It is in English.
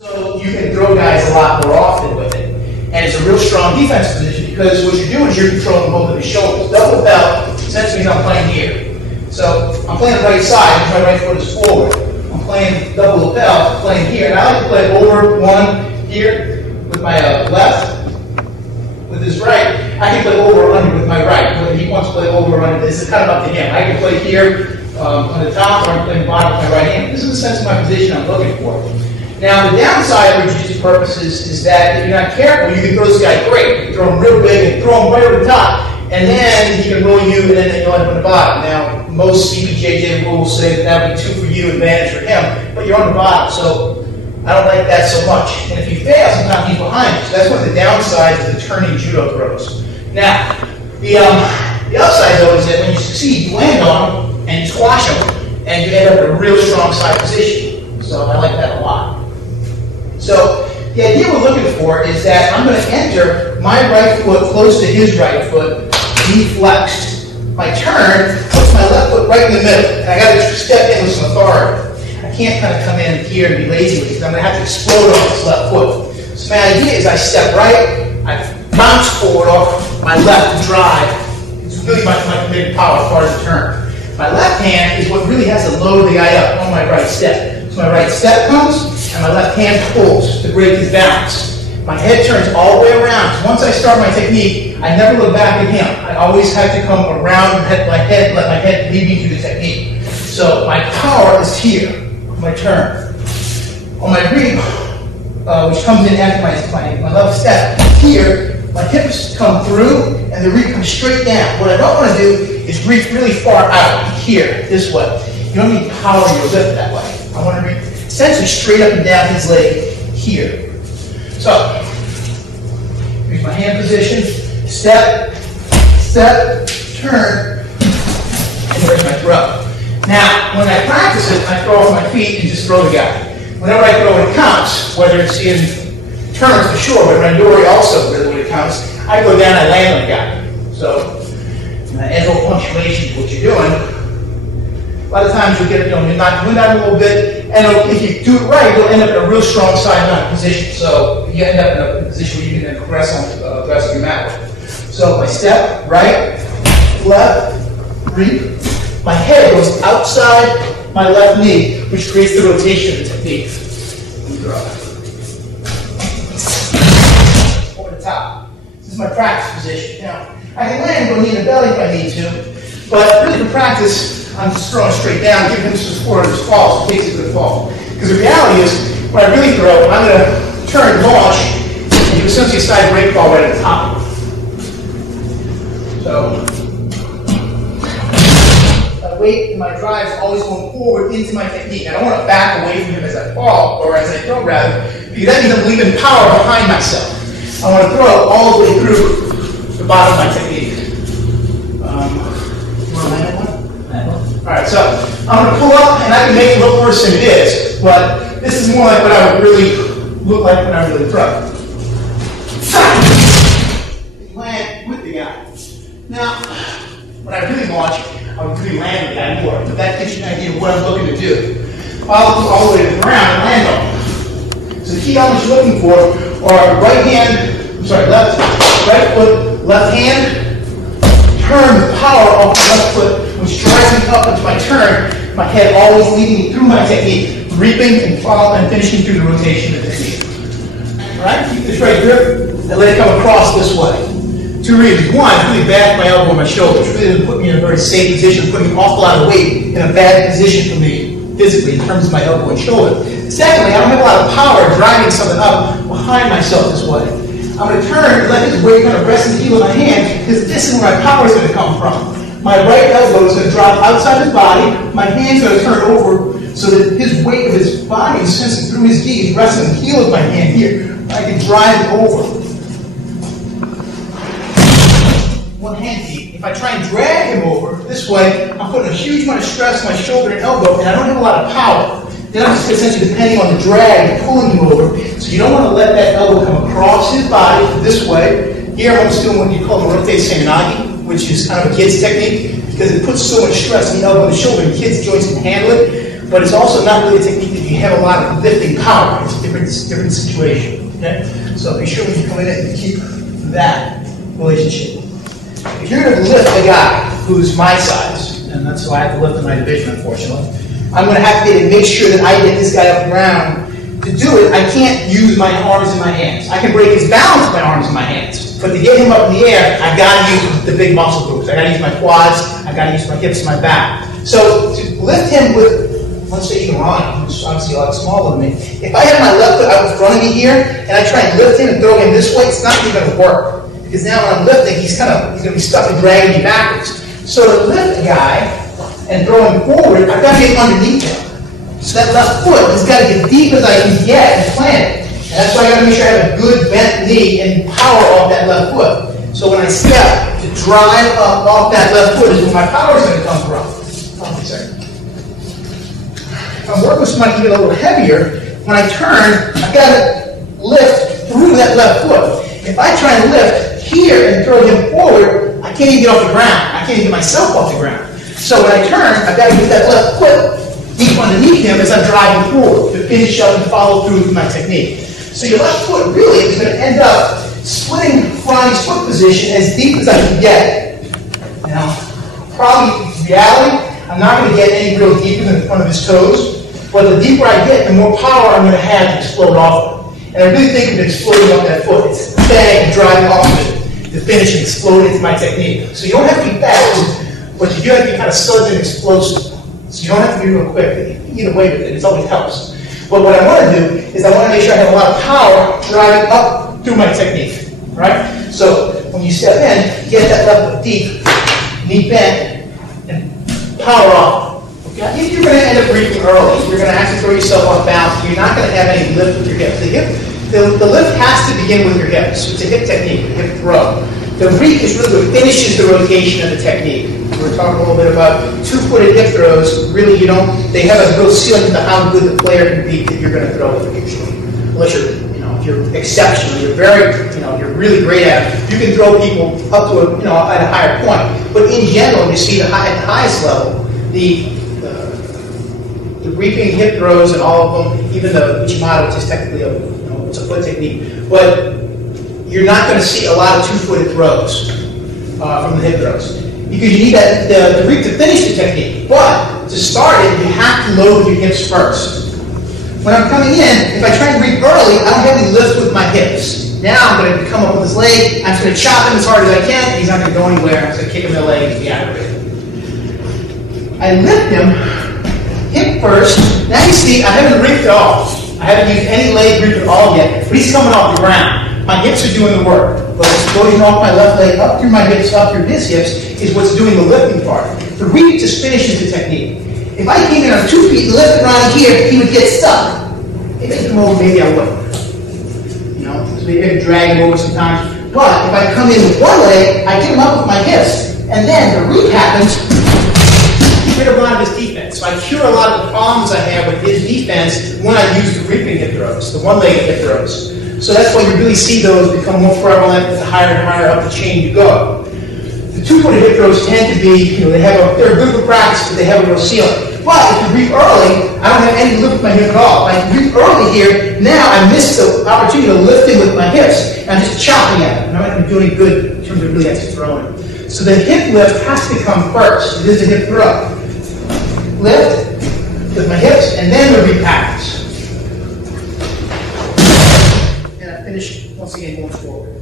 So you can throw guys a lot more often with it. And it's a real strong defense position because what you're doing is you're controlling both of his shoulders. Double belt essentially means I'm playing here. So I'm playing the right side, my right foot is forward. I'm playing double lapel, I'm playing here. And I like to play over one here with my left. With his right, I can play over or under with my right. Whether he wants to play over or under, this is kind of up to him. I can play here on the top, or I can play the bottom with my right hand. This is the sense of my position I'm looking for. Now, the downside for jiu-jitsu purposes is that if you're not careful, you can throw this guy great. You can throw him real big and throw him right over the top, and then he can roll you, and then you'll end up on the bottom. Now, most CBJJ rules say that that would be 2 for you, advantage for him, but you're on the bottom, so I don't like that so much. And if you fail, sometimes he's behind you. So that's one of the downsides of the turning judo throws. Now, the upside, though, is that when you succeed, you land on him, and you squash him, and you end up in a real strong side position. So I like that a lot. So the idea we're looking for is that I'm going to enter my right foot close to his right foot, deflexed. My turn puts my left foot right in the middle, and I got to step in with some authority. I can't kind of come in here and be lazy with it because I'm going to have to explode on this left foot. So my idea is I step right, I bounce forward off my left drive. It's really my big power as far as the turn. My left hand is what really has to load the guy up on my right step. So my right step comes, and my left hand pulls to break his balance. My head turns all the way around. So once I start my technique, I never look back at him. I always have to come around my head, let my head lead me through the technique. So my power is here. My turn. On my grip, which comes in after my left step, here, my hips come through and the grip comes straight down. What I don't want to do is grip really far out, here, this way. You don't need to power your lift that way. I want to grip essentially straight up and down his leg, here. So, here's my hand position, step, step, turn, and there's my throw. Now, when I practice it, I throw off my feet and just throw the guy. Whenever I throw it counts, whether it's in turns for sure, but randori also really when it counts, I go down, I land on the guy. So, end-hole punctuation is what you're doing. A lot of times you'll get, you knock the wind out a little bit, and if you do it right, you'll end up in a real strong side mount position. So you end up in a position where you can then progress on the rest of your mat. So my step, right, left, reap. My head goes outside my left knee, which creates the rotation of the technique. Over the top. This is my practice position. Now, I can land with a knee in the belly if I need to, but really for practice, I'm just throwing straight down, giving him some support on his fall, so he takes a good fall. Because the reality is, when I really throw, I'm going to turn, launch, and you essentially a side break ball right at the top. So, my weight and my drive is always going forward into my technique. I don't want to back away from him as I fall, or as I throw rather, because that means I'm leaving power behind myself. I want to throw all the way through the bottom of my technique. Alright, so I'm going to pull up, and I can make it look worse than it is, but this is more like what I would really look like when I really throw. Land with the guy. Now, when I really launch, I would really land the guy more, but that gives you an idea of what I'm looking to do. I'll look all the way to the ground and land on him. So the key elements you're looking for are right foot, left hand, turn the power off the left foot, which drives me up into my turn, my head always leading me through my technique, reaping and following and finishing through the rotation of the technique. Alright, keep this right grip and let it come across this way. 2 reasons. One, it's really bad for my elbow and my shoulder. It really doesn't put me in a very safe position, putting an awful lot of weight in a bad position for me physically in terms of my elbow and shoulder. Secondly, I don't have a lot of power driving something up behind myself this way. I'm going to turn and let his weight kind of rest in the heel of my hand because this is where my power is going to come from. My right elbow is going to drop outside his body. My hand's going to turn over so that his weight of his body is sensing through his gi, resting on the heel of my hand here. I can drive it over. One hand feet. If I try and drag him over this way, I'm putting a huge amount of stress on my shoulder and elbow, and I don't have a lot of power. Then I'm just essentially depending on the drag, pulling him over. So you don't want to let that elbow come across his body this way. Here I'm just doing what you call a rotate seminagi, which is kind of a kid's technique because it puts so much stress on the elbow and the shoulder. Kids' joints can handle it, but it's also not really a technique that you have a lot of lifting power. It's different situation, okay? So be sure when you come in and keep that relationship. If you're going to lift a guy who's my size, and that's why I have to lift in my division, unfortunately, I'm going to have to make sure that I get this guy up the ground. To do it, I can't use my arms and my hands. I can break his balance with my arms and my hands. But to get him up in the air, I've got to use the big muscle groups. I've got to use my quads. I've got to use my hips and my back. So to lift him with, let's say even Ronnie, who's obviously a lot smaller than me, if I had my left foot out in front of me here, and I try and lift him and throw him this way, it's not even going to work. Because now when I'm lifting, he's going to be stuck and dragging me backwards. So to lift a guy and throw him forward, I've got to get underneath him. So that left foot has got to get deep as I can get and plant it. And that's why I got to make sure I have a good bent knee and power off that left foot. So when I step to drive up off that left foot is where my power is going to come from. Hold on a second. If I'm working with somebody even a little heavier, when I turn, I've got to lift through that left foot. If I try and lift here and throw him forward, I can't even get off the ground. I can't even get myself off the ground. So when I turn, I've got to get that left foot deep underneath him as I'm driving forward to finish up and follow through with my technique. So your left foot really is going to end up splitting Ronnie's foot position as deep as I can get. Now, probably in reality, I'm not going to get any real deeper than the front of his toes, but the deeper I get, the more power I'm going to have to explode off of it. And I really think of exploding off that foot. It's bang, driving off of it to finish and explode into my technique. So you don't have to be fast, but you do have to be kind of sudden and explosive. So you don't have to be real quick. You can get away with it. It always helps. But what I want to do is I want to make sure I have a lot of power driving up through my technique. Right? So when you step in, get that left foot deep, knee bent, and power off. Okay? You're going to end up reaching early. You're going to actually throw yourself off balance. You're not going to have any lift with your hips. The lift has to begin with your hips. It's a hip technique, a hip throw. The reap is really what finishes the rotation of the technique. We're talking a little bit about two-footed hip throws. Really, they have a real ceiling to how good the player can be that you're going to throw with usually. Unless if you're exceptional, you're you're really great at it. You can throw people up to at a higher point. But in general, you see at the highest level, the reaping hip throws and all of them, even the Uchimata, which is technically it's a foot technique, but you're not going to see a lot of two-footed throws from the hip throws. Because you need the reap to finish the technique. But to start it, you have to load with your hips first. When I'm coming in, if I try to reap early, I don't have any lift with my hips. Now I'm going to come up with his leg, I'm just going to chop him as hard as I can, and he's not going to go anywhere. I'm just going to kick him in the leg and be aggravated. I lift him, hip first. Now you see, I haven't reaped at all. I haven't used any leg reap at all yet, but he's coming off the ground. My hips are doing the work. But explosion off my left leg, up through my hips, up through his hips, is what's doing the lifting part. The reap just finishes the technique. If I came in on 2 feet and lifted around here, he would get stuck. If I come over, maybe I wouldn't. Because maybe I could drag him over sometimes. But if I come in with one leg, I get him up with my hips. And then the reap happens, get rid of a lot of his defense. So I cure a lot of the problems I have with his defense when I use the reaping hip throws, the one-legged hip throws. So that's why you really see those become more prevalent the higher and higher up the chain you go. The two-footed hip throws tend to be, they're good for practice, but they have a real ceiling. But if you reap early, I don't have any lift with my hip at all. If I reap early here, now I miss the opportunity to lift him with my hips. And I'm just chopping at him. I'm not going to do any good in terms of really actually throwing him. So the hip lift has to come first. It is a hip throw. Lift with my hips, and then the reap happens. And I finish once again going forward.